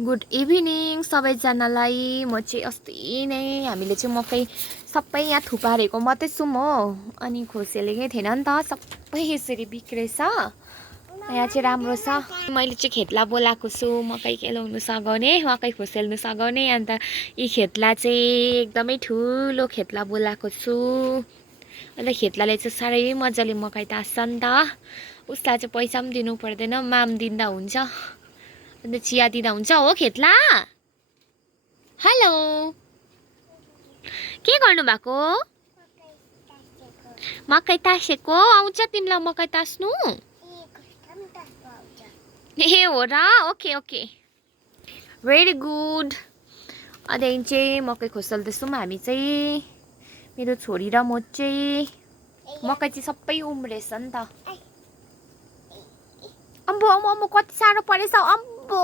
Good evening सबैजनालाई। म चाहिँ अस्ति नै हामीले चाहिँ मकै सबै यहाँ थुपारेको मात्रै छौँ हो, अनि खोसेलेकै थिएन नि त, सबै यसरी बिग्रेछ। यहाँ चाहिँ राम्रो छ। मैले चाहिँ खेतला बोलाएको छु मकै केलाउनु सघाउने, मकै खोसेल्नु सघाउने। अन्त यी खेतला चाहिँ एकदमै ठुलो खेतला बोलाएको छु। अन्त खेतलाले चाहिँ साह्रै मजाले मकै तास्छ नि त। उसलाई चाहिँ पैसा पनि दिनु पर्दैन, माम दिँदा हुन्छ, अन्त चिया दिँदा हुन्छ हो खेतला। हेलो, के गर्नु भएको? मकै तासेको आउँछ तिमीलाई मकै तास्नु? ए हो र, ओके ओके, भेरी गुड। अनि चाहिँ मकै खोसेल्दैछौँ हामी चाहिँ, मेरो छोरी र म चाहिँ। मकै चाहिँ सबै उम्रेछ नि त। अम्बो अम्बो अम्बो कति साह्रो परेछ अम्बो।